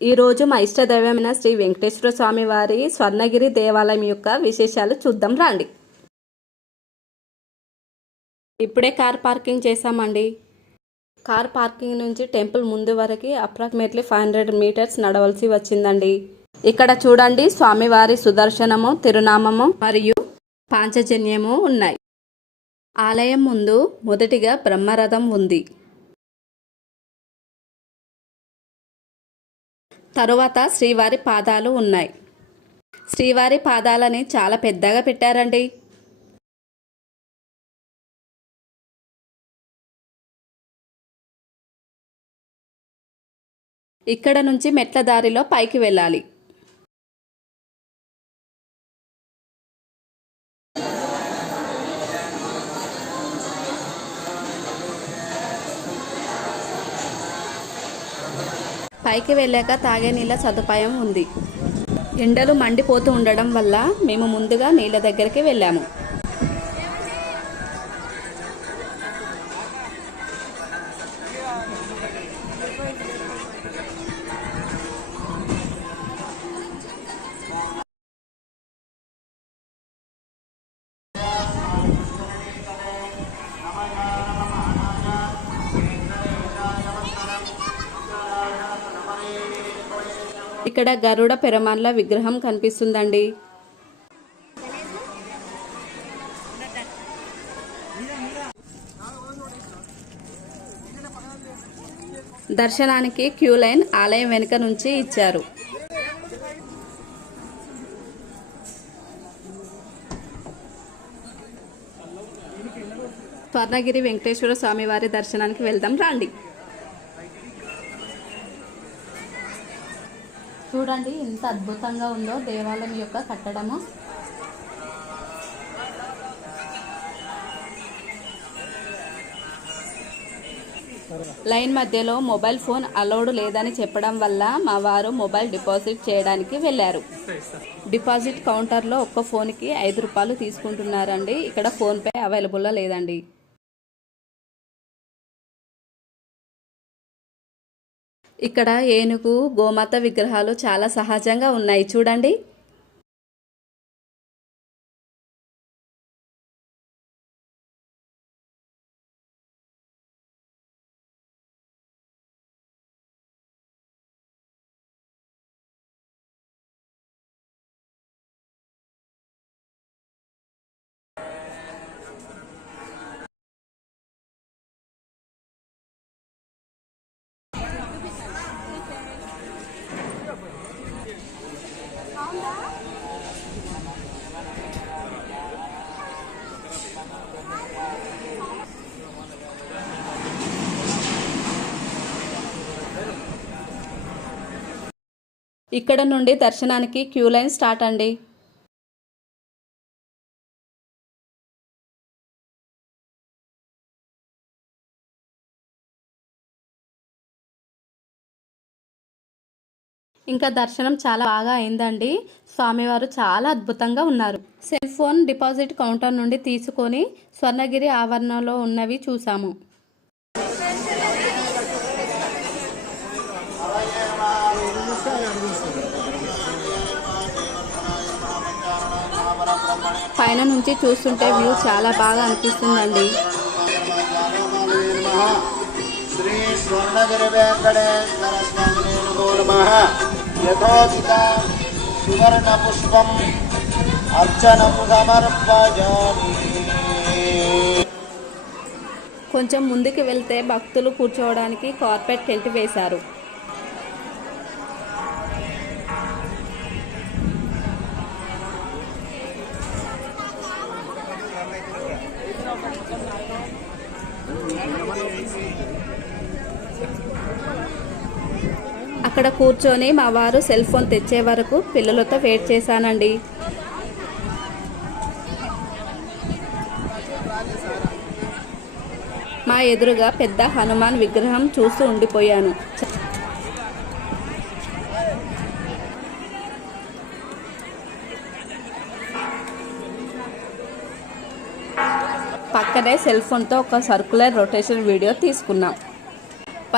ఈరోజు మా ఇష్టదైవమైన శ్రీ వెంకటేశ్వర స్వామి వారి స్వర్ణగిరి దేవాలయం యొక్క విశేషాలు చూద్దాం రండి. ఇప్పుడే కార్ పార్కింగ్ చేశామండి. కార్ పార్కింగ్ నుంచి టెంపుల్ ముందు వరకు అప్రాక్సిమేట్లీ 500 మీటర్స్ నడవలసి వచ్చిందండి. ఇక్కడ చూడండి, స్వామివారి సుదర్శనము, తిరునామము మరియు పాంచజన్యము ఉన్నాయి. ఆలయం ముందు మొదటిగా బ్రహ్మరథం ఉంది. తరువాత శ్రీవారి పాదాలు ఉన్నాయి. శ్రీవారి పాదాలని చాలా పెద్దగా పెట్టారండి. ఇక్కడ నుంచి మెట్ల దారిలో పైకి వెళ్ళాలి. పైకి వెళ్ళాక తాగే నీళ్ళ సదుపాయం ఉంది. ఎండలు మండిపోతూ ఉండడం వల్ల మేము ముందుగా నీళ్ళ దగ్గరికి వెళ్ళాము. ఇక్కడ గరుడ పెరమాన్ల విగ్రహం కనిపిస్తుందండి. దర్శనానికి క్యూ లైన్ ఆలయం వెనుక నుంచి ఇచ్చారు. స్వర్ణగిరి వెంకటేశ్వర స్వామి వారి దర్శనానికి వెళ్దాం రండి. చూడండి ఎంత అద్భుతంగా ఉందో దేవాలయం యొక్క కట్టడము. లైన్ మధ్యలో మొబైల్ ఫోన్ అలౌడ్ లేదని చెప్పడం వల్ల మా వారు మొబైల్ డిపాజిట్ చేయడానికి వెళ్ళారు. డిపాజిట్ కౌంటర్లో ఒక్క ఫోన్కి 5 రూపాయలు తీసుకుంటున్నారండి. ఇక్కడ ఫోన్పే అవైలబుల్లో లేదండి. ఇక్కడ ఏనుగు, గోమాత విగ్రహాలు చాలా సహజంగా ఉన్నాయి చూడండి. ఇక్కడ నుండి దర్శనానికి క్యూ లైన్ స్టార్ట్ అండి. ఇంకా దర్శనం చాలా బాగా అయిందండి. స్వామివారు చాలా అద్భుతంగా ఉన్నారు. సెల్ ఫోన్ డిపాజిట్ కౌంటర్ నుండి తీసుకొని స్వర్ణగిరి ఆవరణలో ఉన్నవి చూసాము. పైన నుంచి చూస్తుంటే వ్యూ చాలా బాగా అనిపిస్తుందండి. శ్రీ స్వర్ణగిరి వెంకటేశ్వర స్వామి నమః. యథోచిత సువర్ణ పుష్పం అర్చనం సమర్పయామి. కొంచెం ముందుకు వెళ్తే భక్తులు కూర్చోవడానికి కార్పెట్ టెంట్ వేశారు. అక్కడ కూర్చొని మా వారు సెల్ ఫోన్ తెచ్చే వరకు పిల్లలతో వెయిట్ చేశానండి. మా ఎదురుగా పెద్ద హనుమాన్ విగ్రహం చూస్తూ ఉండిపోయాను. పక్కనే సెల్ ఫోన్తో ఒక సర్కులర్ రొటేషన్ వీడియో తీసుకున్నాం.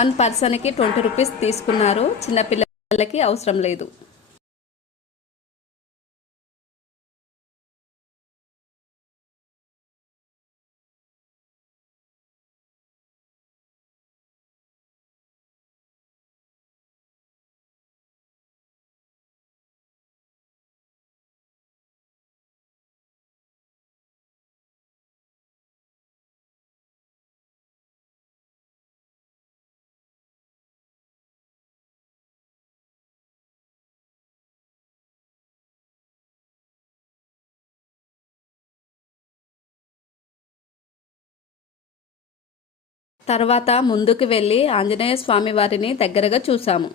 1 పర్సన్కి 20 రూపీస్ తీసుకున్నారు. చిన్నపిల్ల పిల్లలకి అవసరం లేదు. తర్వాత ముందుకు వెళ్ళి ఆంజనేయ స్వామి వారిని దగ్గరగా చూసాము.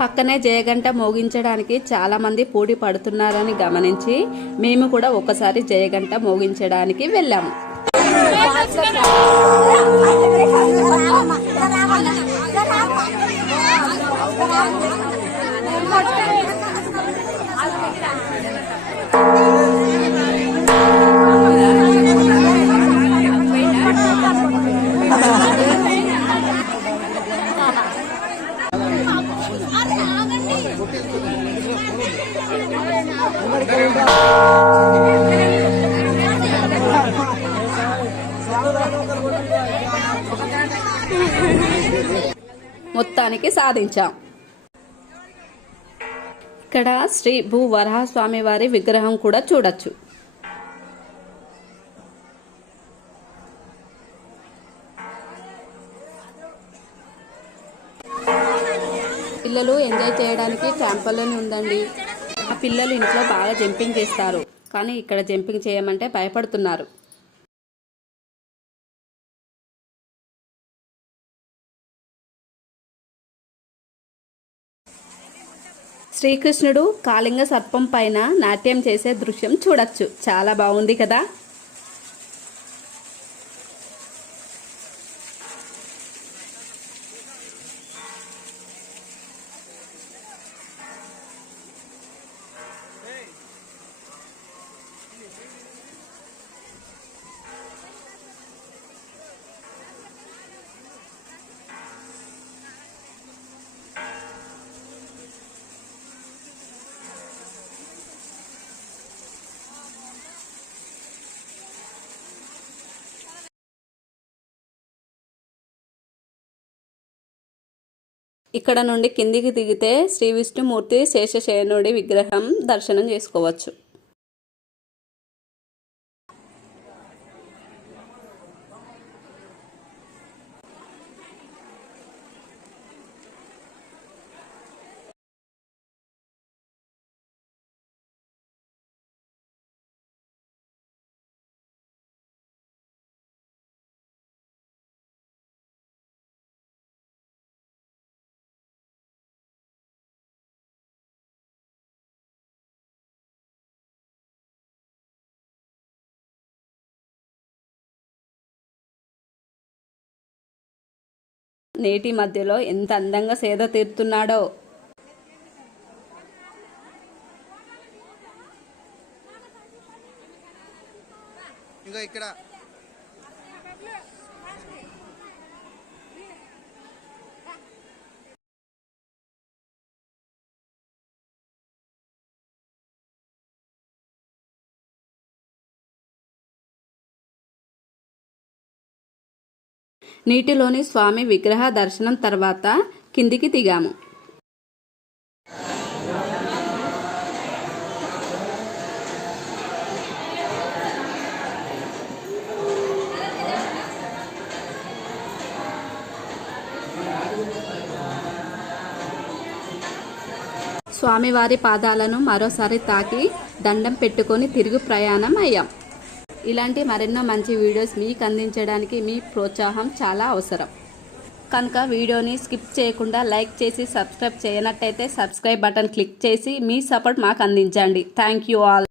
పక్కనే జయగంట మోగించడానికి చాలామంది పోటీ పడుతున్నారని గమనించి మేము కూడా ఒకసారి జయగంట మోగించడానికి వెళ్ళాము. మొత్తానికి సాధించాం. ఇక్కడ శ్రీ భూ వరాహస్వామి వారి విగ్రహం కూడా చూడొచ్చు. పిల్లలు ఎంజాయ్ చేయడానికి ట్రాంపోలిన్ ఉందండి. ఆ పిల్లలు ఇంట్లో బాగా జంపింగ్ చేస్తారు, కానీ ఇక్కడ జంపింగ్ చేయమంటే భయపడుతున్నారు. శ్రీకృష్ణుడు కాళింగ సర్పం పైన నాట్యం చేసే దృశ్యం చూడొచ్చు. చాలా బాగుంది కదా. ఇక్కడ నుండి కిందికి దిగితే శ్రీ విష్ణుమూర్తి శేషశయనుడి విగ్రహం దర్శనం చేసుకోవచ్చు. నీటి మధ్యలో ఎంత అందంగా సేద తీరుతున్నాడో. ఇక్కడ నీటిలోని స్వామి విగ్రహ దర్శనం తర్వాత కిందికి దిగాము. స్వామివారి పాదాలను మరోసారి తాకి దండం పెట్టుకొని తిరుగు ప్రయాణం అయ్యాం. ఇలాంటి మరెన్నో మంచి వీడియోస్ మీకు అందించడానికి మీ ప్రోత్సాహం చాలా అవసరం. కనుక వీడియోని స్కిప్ చేయకుండా లైక్ చేసి సబ్స్క్రైబ్ చేయనట్టయితే సబ్స్క్రైబ్ బటన్ క్లిక్ చేసి మీ సపోర్ట్ మాకు అందించండి. Thank you all.